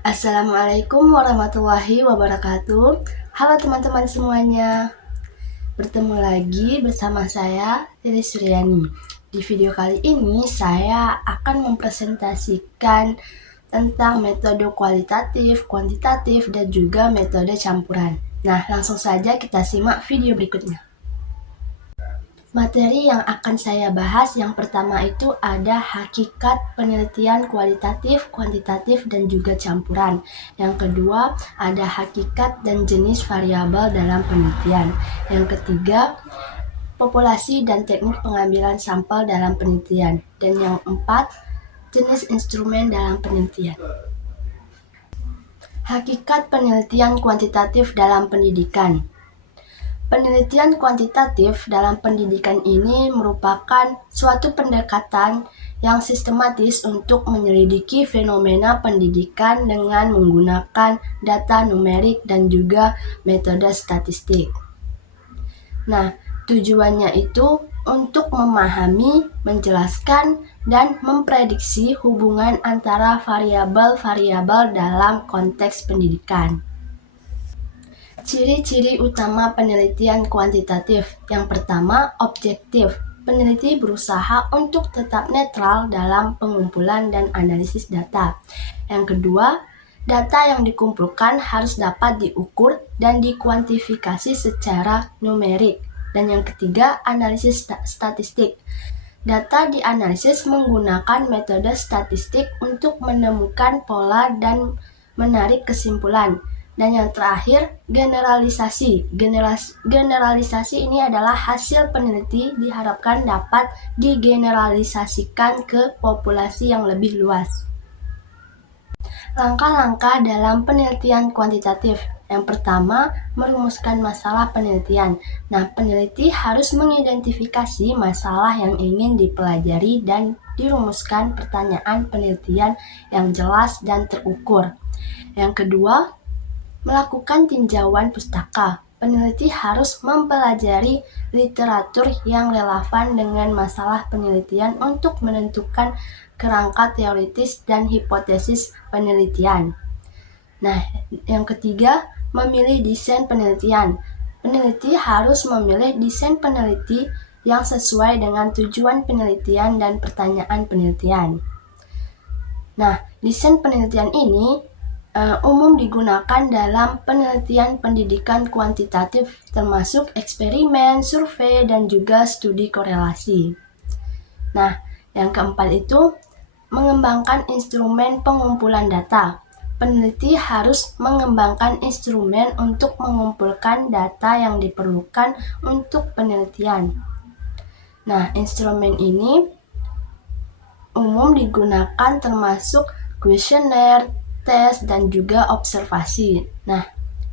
Assalamualaikum warahmatullahi wabarakatuh. Halo teman-teman semuanya. Bertemu lagi bersama saya, Lili Suryani. Di video kali ini saya akan mempresentasikan tentang metode kualitatif, kuantitatif, dan juga metode campuran. Nah, langsung saja kita simak video berikutnya. Materi yang akan saya bahas yang pertama itu ada hakikat penelitian kualitatif, kuantitatif, dan juga campuran. Yang kedua ada hakikat dan jenis variabel dalam penelitian. Yang ketiga populasi dan teknik pengambilan sampel dalam penelitian. Dan yang empat jenis instrumen dalam penelitian. Hakikat penelitian kuantitatif dalam pendidikan. Penelitian kuantitatif dalam pendidikan ini merupakan suatu pendekatan yang sistematis untuk menyelidiki fenomena pendidikan dengan menggunakan data numerik dan juga metode statistik. Nah, tujuannya itu untuk memahami, menjelaskan, dan memprediksi hubungan antara variabel-variabel dalam konteks pendidikan. Ciri-ciri utama penelitian kuantitatif. Yang pertama, objektif. Peneliti berusaha untuk tetap netral dalam pengumpulan dan analisis data. Yang kedua, data yang dikumpulkan harus dapat diukur dan dikuantifikasi secara numerik. Dan yang ketiga, analisis statistik. Data dianalisis menggunakan metode statistik untuk menemukan pola dan menarik kesimpulan. Dan yang terakhir, generalisasi. Generalisasi ini adalah hasil peneliti diharapkan dapat digeneralisasikan ke populasi yang lebih luas. Langkah-langkah dalam penelitian kuantitatif. Yang pertama, merumuskan masalah penelitian. Nah, peneliti harus mengidentifikasi masalah yang ingin dipelajari dan dirumuskan pertanyaan penelitian yang jelas dan terukur. Yang kedua, melakukan tinjauan pustaka. Peneliti harus mempelajari literatur yang relevan dengan masalah penelitian untuk menentukan kerangka teoritis dan hipotesis penelitian. Nah, yang ketiga, memilih desain penelitian. Peneliti harus memilih desain peneliti yang sesuai dengan tujuan penelitian dan pertanyaan penelitian. Nah, desain penelitian ini umum digunakan dalam penelitian pendidikan kuantitatif termasuk eksperimen, survei, dan juga studi korelasi. Nah, yang keempat itu mengembangkan instrumen pengumpulan data. Peneliti harus mengembangkan instrumen untuk mengumpulkan data yang diperlukan untuk penelitian. Nah, instrumen ini umum digunakan termasuk kuesioner, tes, dan juga observasi. Nah,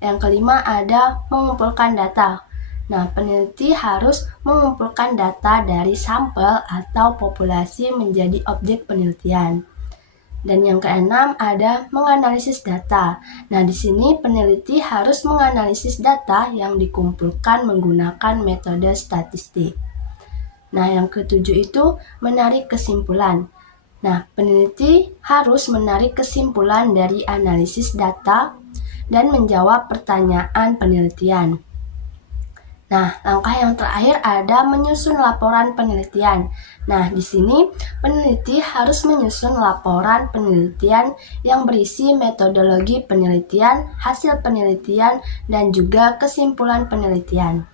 yang kelima ada mengumpulkan data. Nah, peneliti harus mengumpulkan data dari sampel atau populasi menjadi objek penelitian. Dan yang keenam ada menganalisis data. Nah, di sini peneliti harus menganalisis data yang dikumpulkan menggunakan metode statistik. Nah, yang ketujuh itu menarik kesimpulan. Nah, peneliti harus menarik kesimpulan dari analisis data dan menjawab pertanyaan penelitian. Nah, langkah yang terakhir ada menyusun laporan penelitian. Nah, di sini peneliti harus menyusun laporan penelitian yang berisi metodologi penelitian, hasil penelitian, dan juga kesimpulan penelitian.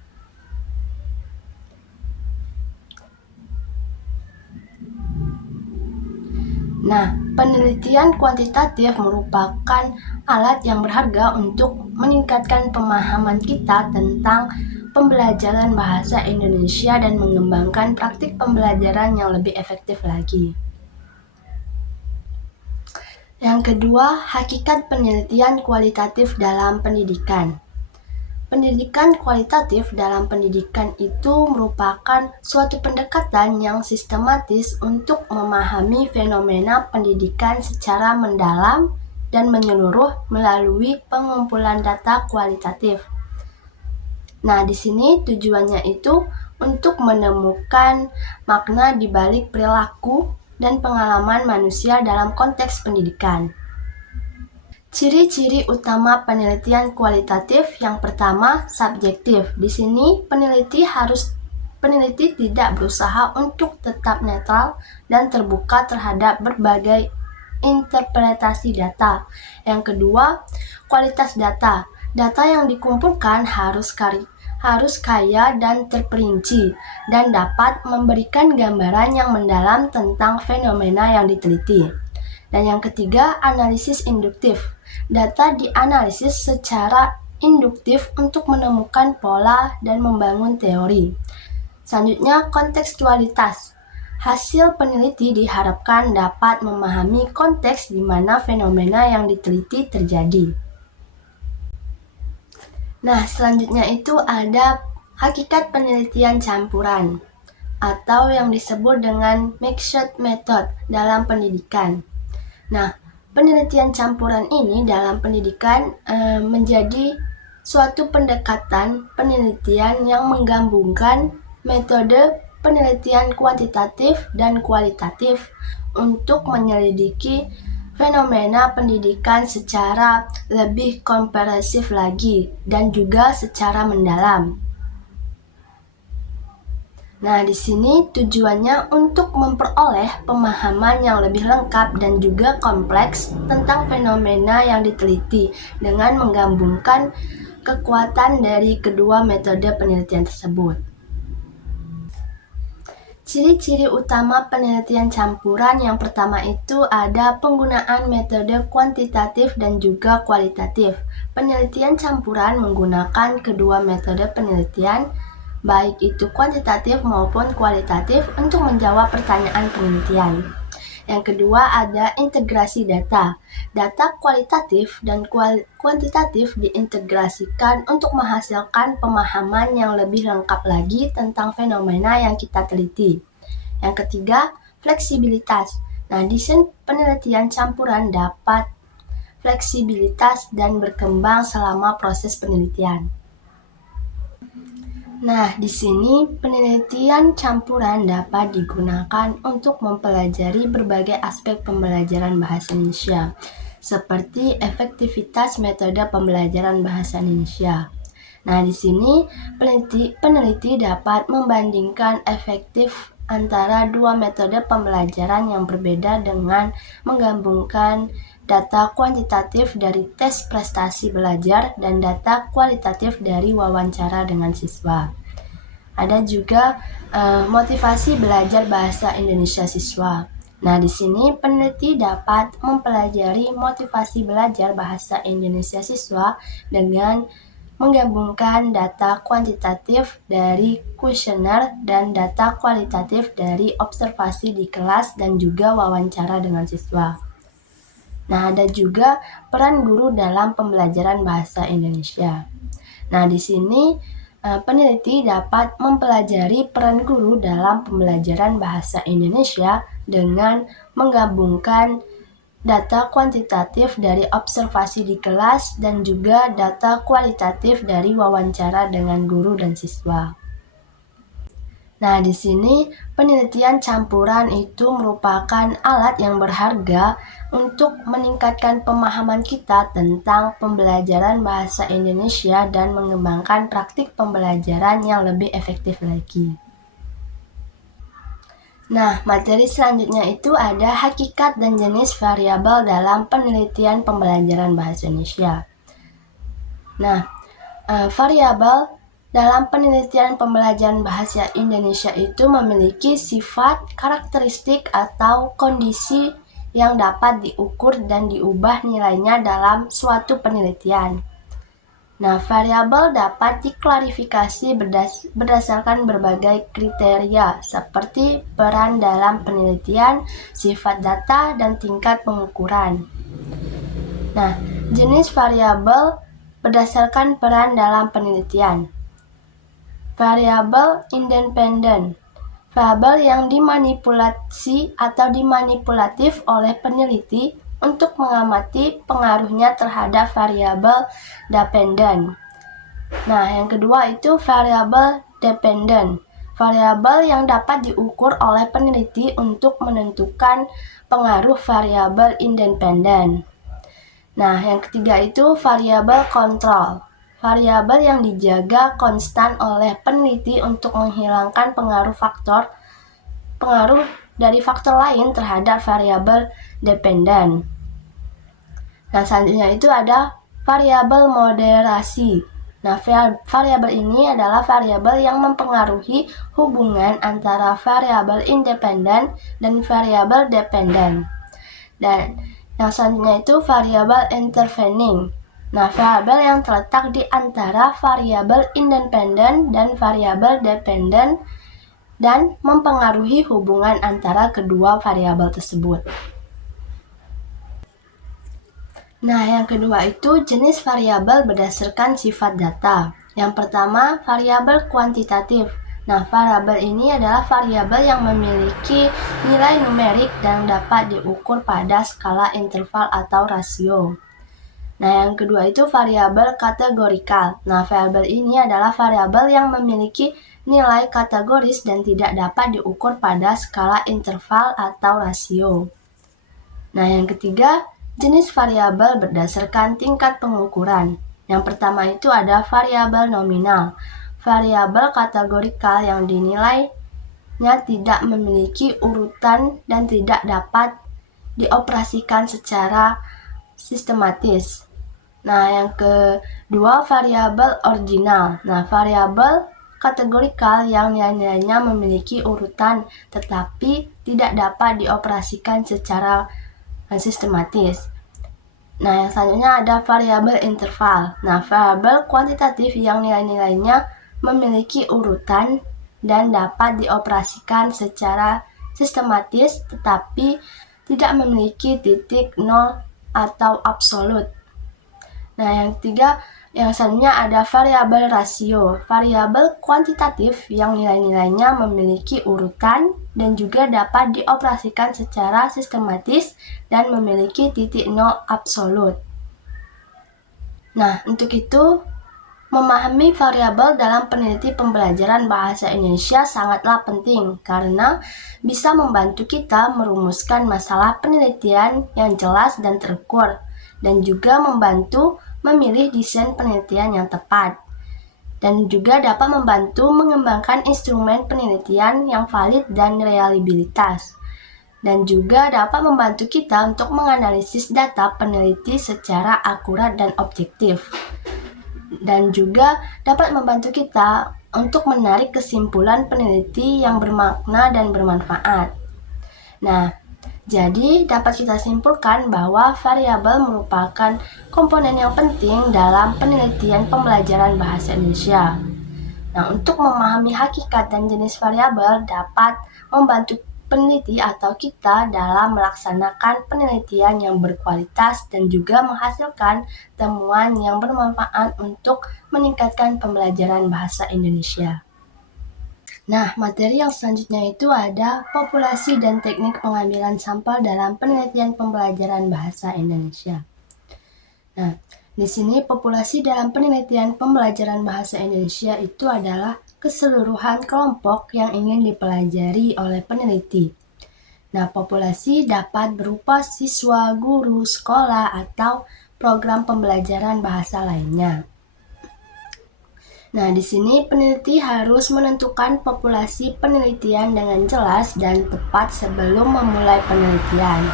Nah, penelitian kuantitatif merupakan alat yang berharga untuk meningkatkan pemahaman kita tentang pembelajaran bahasa Indonesia dan mengembangkan praktik pembelajaran yang lebih efektif lagi. Yang kedua, hakikat penelitian kualitatif dalam pendidikan. Pendidikan kualitatif dalam pendidikan itu merupakan suatu pendekatan yang sistematis untuk memahami fenomena pendidikan secara mendalam dan menyeluruh melalui pengumpulan data kualitatif. Nah, di sini tujuannya itu untuk menemukan makna di balik perilaku dan pengalaman manusia dalam konteks pendidikan. Ciri-ciri utama penelitian kualitatif yang pertama, subjektif. Di sini peneliti tidak berusaha untuk tetap netral dan terbuka terhadap berbagai interpretasi data. Yang kedua, kualitas data. Data yang dikumpulkan harus kaya dan terperinci dan dapat memberikan gambaran yang mendalam tentang fenomena yang diteliti. Dan yang ketiga, analisis induktif. Data dianalisis secara induktif untuk menemukan pola dan membangun teori. Selanjutnya, kontekstualitas. Hasil peneliti diharapkan dapat memahami konteks di mana fenomena yang diteliti terjadi. Nah, selanjutnya itu ada hakikat penelitian campuran atau yang disebut dengan mixed method dalam pendidikan. Nah, penelitian campuran ini dalam pendidikan menjadi suatu pendekatan penelitian yang menggabungkan metode penelitian kuantitatif dan kualitatif untuk menyelidiki fenomena pendidikan secara lebih komprehensif lagi dan juga secara mendalam. Nah, di sini tujuannya untuk memperoleh pemahaman yang lebih lengkap dan juga kompleks tentang fenomena yang diteliti dengan menggabungkan kekuatan dari kedua metode penelitian tersebut. Ciri-ciri utama penelitian campuran yang pertama itu ada penggunaan metode kuantitatif dan juga kualitatif. Penelitian campuran menggunakan kedua metode penelitian baik itu kuantitatif maupun kualitatif untuk menjawab pertanyaan penelitian. Yang kedua ada integrasi data. Data kualitatif dan kuantitatif diintegrasikan untuk menghasilkan pemahaman yang lebih lengkap lagi tentang fenomena yang kita teliti. Yang ketiga, fleksibilitas. Nah, di sini penelitian campuran dapat fleksibilitas dan berkembang selama proses penelitian. Nah, di sini penelitian campuran dapat digunakan untuk mempelajari berbagai aspek pembelajaran bahasa Indonesia, seperti efektivitas metode pembelajaran bahasa Indonesia. Nah, di sini peneliti dapat membandingkan efektif antara dua metode pembelajaran yang berbeda dengan menggabungkan data kuantitatif dari tes prestasi belajar dan data kualitatif dari wawancara dengan siswa. Ada juga motivasi belajar bahasa Indonesia siswa. Nah, di sini peneliti dapat mempelajari motivasi belajar bahasa Indonesia siswa dengan menggabungkan data kuantitatif dari kuesioner dan data kualitatif dari observasi di kelas dan juga wawancara dengan siswa. Nah, ada juga peran guru dalam pembelajaran bahasa Indonesia. Nah, di sini peneliti dapat mempelajari peran guru dalam pembelajaran bahasa Indonesia dengan menggabungkan data kuantitatif dari observasi di kelas dan juga data kualitatif dari wawancara dengan guru dan siswa. Nah, di sini penelitian campuran itu merupakan alat yang berharga untuk meningkatkan pemahaman kita tentang pembelajaran bahasa Indonesia dan mengembangkan praktik pembelajaran yang lebih efektif lagi. Nah, materi selanjutnya itu ada hakikat dan jenis variabel dalam penelitian pembelajaran bahasa Indonesia. Nah, variabel dalam penelitian pembelajaran bahasa Indonesia itu memiliki sifat, karakteristik, atau kondisi yang dapat diukur dan diubah nilainya dalam suatu penelitian. Nah, variabel dapat diklarifikasi berdasarkan berbagai kriteria seperti peran dalam penelitian, sifat data, dan tingkat pengukuran. Nah, jenis variabel berdasarkan peran dalam penelitian. Variabel independen, variabel yang dimanipulasi atau dimanipulatif oleh peneliti untuk mengamati pengaruhnya terhadap variabel dependen. Nah, yang kedua itu variabel dependen, variabel yang dapat diukur oleh peneliti untuk menentukan pengaruh variabel independen. Nah, yang ketiga itu variabel kontrol. Variabel yang dijaga konstan oleh peneliti untuk menghilangkan pengaruh dari faktor lain terhadap variabel dependen. Nah, selanjutnya itu ada variabel moderasi. Nah, variabel ini adalah variabel yang mempengaruhi hubungan antara variabel independen dan variabel dependen. Dan yang selanjutnya itu variabel intervening. Nah, variabel yang terletak di antara variabel independen dan variabel dependen dan mempengaruhi hubungan antara kedua variabel tersebut. Nah, yang kedua itu jenis variabel berdasarkan sifat data. Yang pertama, variabel kuantitatif. Nah, variabel ini adalah variabel yang memiliki nilai numerik dan dapat diukur pada skala interval atau rasio. Nah, yang kedua itu variabel kategorikal. Nah, variabel ini adalah variabel yang memiliki nilai kategoris dan tidak dapat diukur pada skala interval atau rasio. Nah, yang ketiga, jenis variabel berdasarkan tingkat pengukuran. Yang pertama itu ada variabel nominal. Variabel kategorikal yang dinilainya tidak memiliki urutan dan tidak dapat dioperasikan secara sistematis. Nah, yang kedua variabel ordinal. Nah, variabel kategorikal yang nilai-nilainya memiliki urutan tetapi tidak dapat dioperasikan secara sistematis. Nah, yang selanjutnya ada variabel interval. Nah, variabel kuantitatif yang nilai-nilainya memiliki urutan dan dapat dioperasikan secara sistematis tetapi tidak memiliki titik nol atau absolut. Nah, yang ketiga, yang selanjutnya ada variabel rasio. Variabel kuantitatif yang nilai-nilainya memiliki urutan dan juga dapat dioperasikan secara sistematis dan memiliki titik nol absolut. Nah, untuk itu, memahami variabel dalam peneliti pembelajaran bahasa Indonesia sangatlah penting karena bisa membantu kita merumuskan masalah penelitian yang jelas dan terukur dan juga membantu memilih desain penelitian yang tepat dan juga dapat membantu mengembangkan instrumen penelitian yang valid dan reliabilitas dan juga dapat membantu kita untuk menganalisis data peneliti secara akurat dan objektif dan juga dapat membantu kita untuk menarik kesimpulan peneliti yang bermakna dan bermanfaat. Nah, jadi dapat kita simpulkan bahwa variabel merupakan komponen yang penting dalam penelitian pembelajaran bahasa Indonesia. Nah, untuk memahami hakikat dan jenis variabel dapat membantu peneliti atau kita dalam melaksanakan penelitian yang berkualitas dan juga menghasilkan temuan yang bermanfaat untuk meningkatkan pembelajaran bahasa Indonesia. Nah, materi yang selanjutnya itu ada populasi dan teknik pengambilan sampel dalam penelitian pembelajaran bahasa Indonesia. Nah, di sini populasi dalam penelitian pembelajaran bahasa Indonesia itu adalah keseluruhan kelompok yang ingin dipelajari oleh peneliti. Nah, populasi dapat berupa siswa, guru, sekolah, atau program pembelajaran bahasa lainnya. Nah, di sini peneliti harus menentukan populasi penelitian dengan jelas dan tepat sebelum memulai penelitian.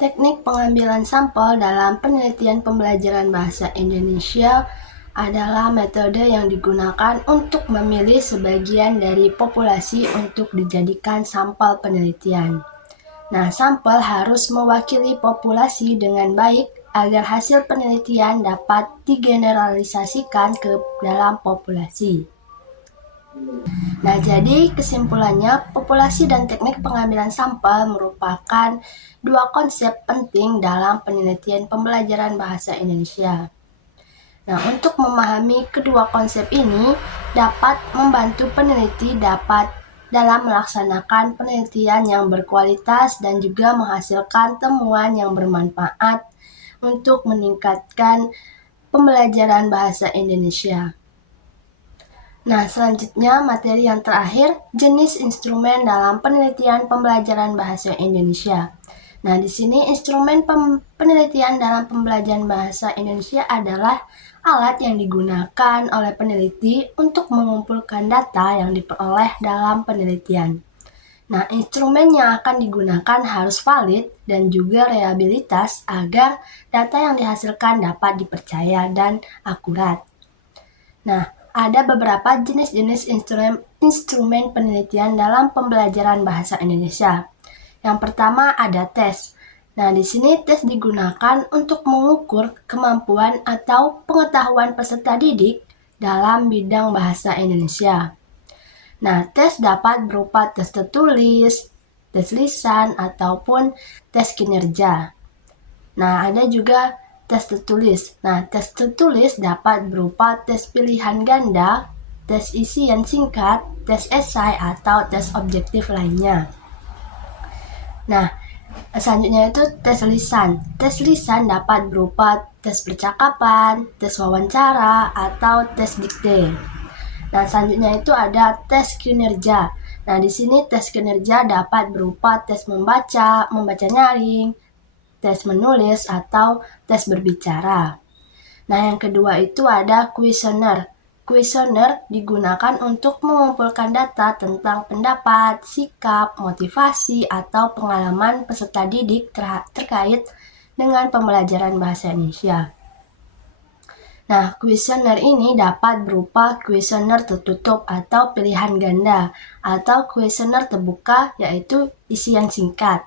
Teknik pengambilan sampel dalam penelitian pembelajaran bahasa Indonesia adalah metode yang digunakan untuk memilih sebagian dari populasi untuk dijadikan sampel penelitian. Nah, sampel harus mewakili populasi dengan baik agar hasil penelitian dapat digeneralisasikan ke dalam populasi. Nah, jadi kesimpulannya, populasi dan teknik pengambilan sampel merupakan dua konsep penting dalam penelitian pembelajaran bahasa Indonesia. Nah, untuk memahami kedua konsep ini dapat membantu peneliti dalam melaksanakan penelitian yang berkualitas dan juga menghasilkan temuan yang bermanfaat untuk meningkatkan pembelajaran bahasa Indonesia. Nah, selanjutnya materi yang terakhir, jenis instrumen dalam penelitian pembelajaran bahasa Indonesia. Nah, di sini instrumen penelitian dalam pembelajaran bahasa Indonesia adalah alat yang digunakan oleh peneliti untuk mengumpulkan data yang diperoleh dalam penelitian. Nah, instrumen yang akan digunakan harus valid dan juga reliabilitas agar data yang dihasilkan dapat dipercaya dan akurat. Nah, ada beberapa jenis-jenis instrumen penelitian dalam pembelajaran bahasa Indonesia. Yang pertama ada tes. Nah, di sini tes digunakan untuk mengukur kemampuan atau pengetahuan peserta didik dalam bidang bahasa Indonesia. Nah, tes dapat berupa tes tertulis, tes lisan, ataupun tes kinerja. Nah, ada juga tes tertulis. Nah, tes tertulis dapat berupa tes pilihan ganda, tes isian singkat, tes esai, atau tes objektif lainnya. Nah, selanjutnya itu tes lisan. Tes lisan dapat berupa tes percakapan, tes wawancara, atau tes dikte. Nah, selanjutnya itu ada tes kinerja. Nah, di sini tes kinerja dapat berupa tes membaca nyaring, tes menulis, atau tes berbicara. Nah, yang kedua itu ada kuesioner. Kuesioner digunakan untuk mengumpulkan data tentang pendapat, sikap, motivasi, atau pengalaman peserta didik terkait dengan pembelajaran bahasa Indonesia. Nah, kuesioner ini dapat berupa kuesioner tertutup atau pilihan ganda, atau kuesioner terbuka yaitu isian singkat.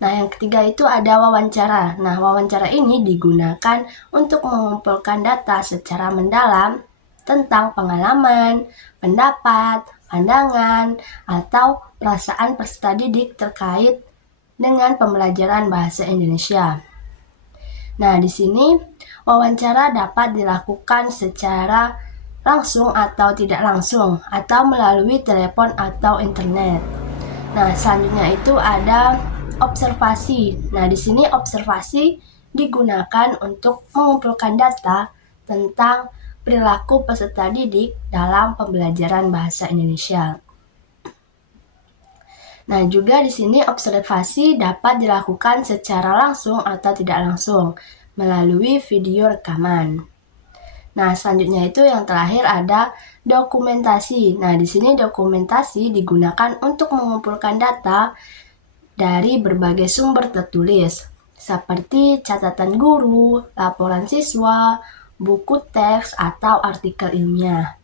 Nah, yang ketiga itu ada wawancara. Nah, wawancara ini digunakan untuk mengumpulkan data secara mendalam tentang pengalaman, pendapat, pandangan, atau perasaan peserta didik terkait dengan pembelajaran bahasa Indonesia. Nah, di sini wawancara dapat dilakukan secara langsung atau tidak langsung, atau melalui telepon atau internet. Nah, selanjutnya itu ada observasi. Nah, di sini observasi digunakan untuk mengumpulkan data tentang perilaku peserta didik dalam pembelajaran bahasa Indonesia. Nah, juga di sini observasi dapat dilakukan secara langsung atau tidak langsung melalui video rekaman. Nah, selanjutnya itu yang terakhir ada dokumentasi. Nah, di sini dokumentasi digunakan untuk mengumpulkan data dari berbagai sumber tertulis, seperti catatan guru, laporan siswa, buku teks, atau artikel ilmiah.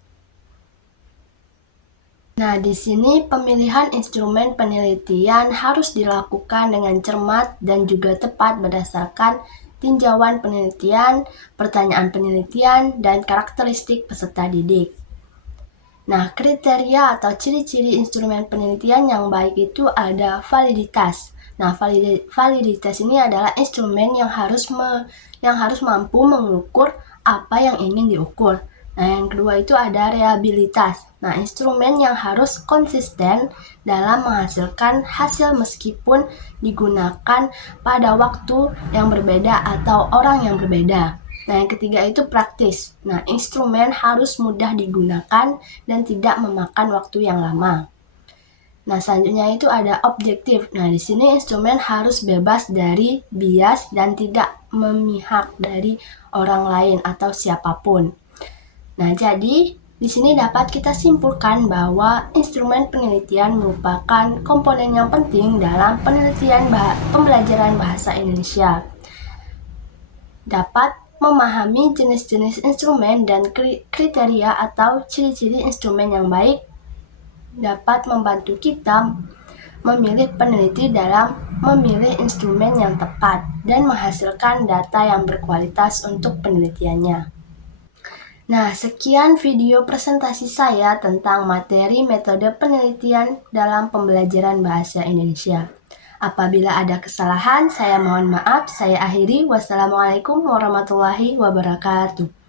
Nah, di sini pemilihan instrumen penelitian harus dilakukan dengan cermat dan juga tepat berdasarkan tinjauan penelitian, pertanyaan penelitian, dan karakteristik peserta didik. Nah, kriteria atau ciri-ciri instrumen penelitian yang baik itu ada validitas. Nah, validitas ini adalah instrumen yang harus mampu mengukur apa yang ingin diukur. Nah, yang kedua itu ada reliabilitas. Nah, instrumen yang harus konsisten dalam menghasilkan hasil meskipun digunakan pada waktu yang berbeda atau orang yang berbeda. Nah, yang ketiga itu praktis. Nah, instrumen harus mudah digunakan dan tidak memakan waktu yang lama. Nah, selanjutnya itu ada objektif. Nah, di sini instrumen harus bebas dari bias dan tidak memihak dari orang lain atau siapapun. Nah, jadi di sini dapat kita simpulkan bahwa instrumen penelitian merupakan komponen yang penting dalam penelitian pembelajaran bahasa Indonesia. Dapat memahami jenis-jenis instrumen dan kriteria atau ciri-ciri instrumen yang baik dapat membantu kita memilih peneliti dalam memilih instrumen yang tepat dan menghasilkan data yang berkualitas untuk penelitiannya. Nah, sekian video presentasi saya tentang materi metode penelitian dalam pembelajaran bahasa Indonesia. Apabila ada kesalahan, saya mohon maaf. Saya akhiri. Wassalamualaikum warahmatullahi wabarakatuh.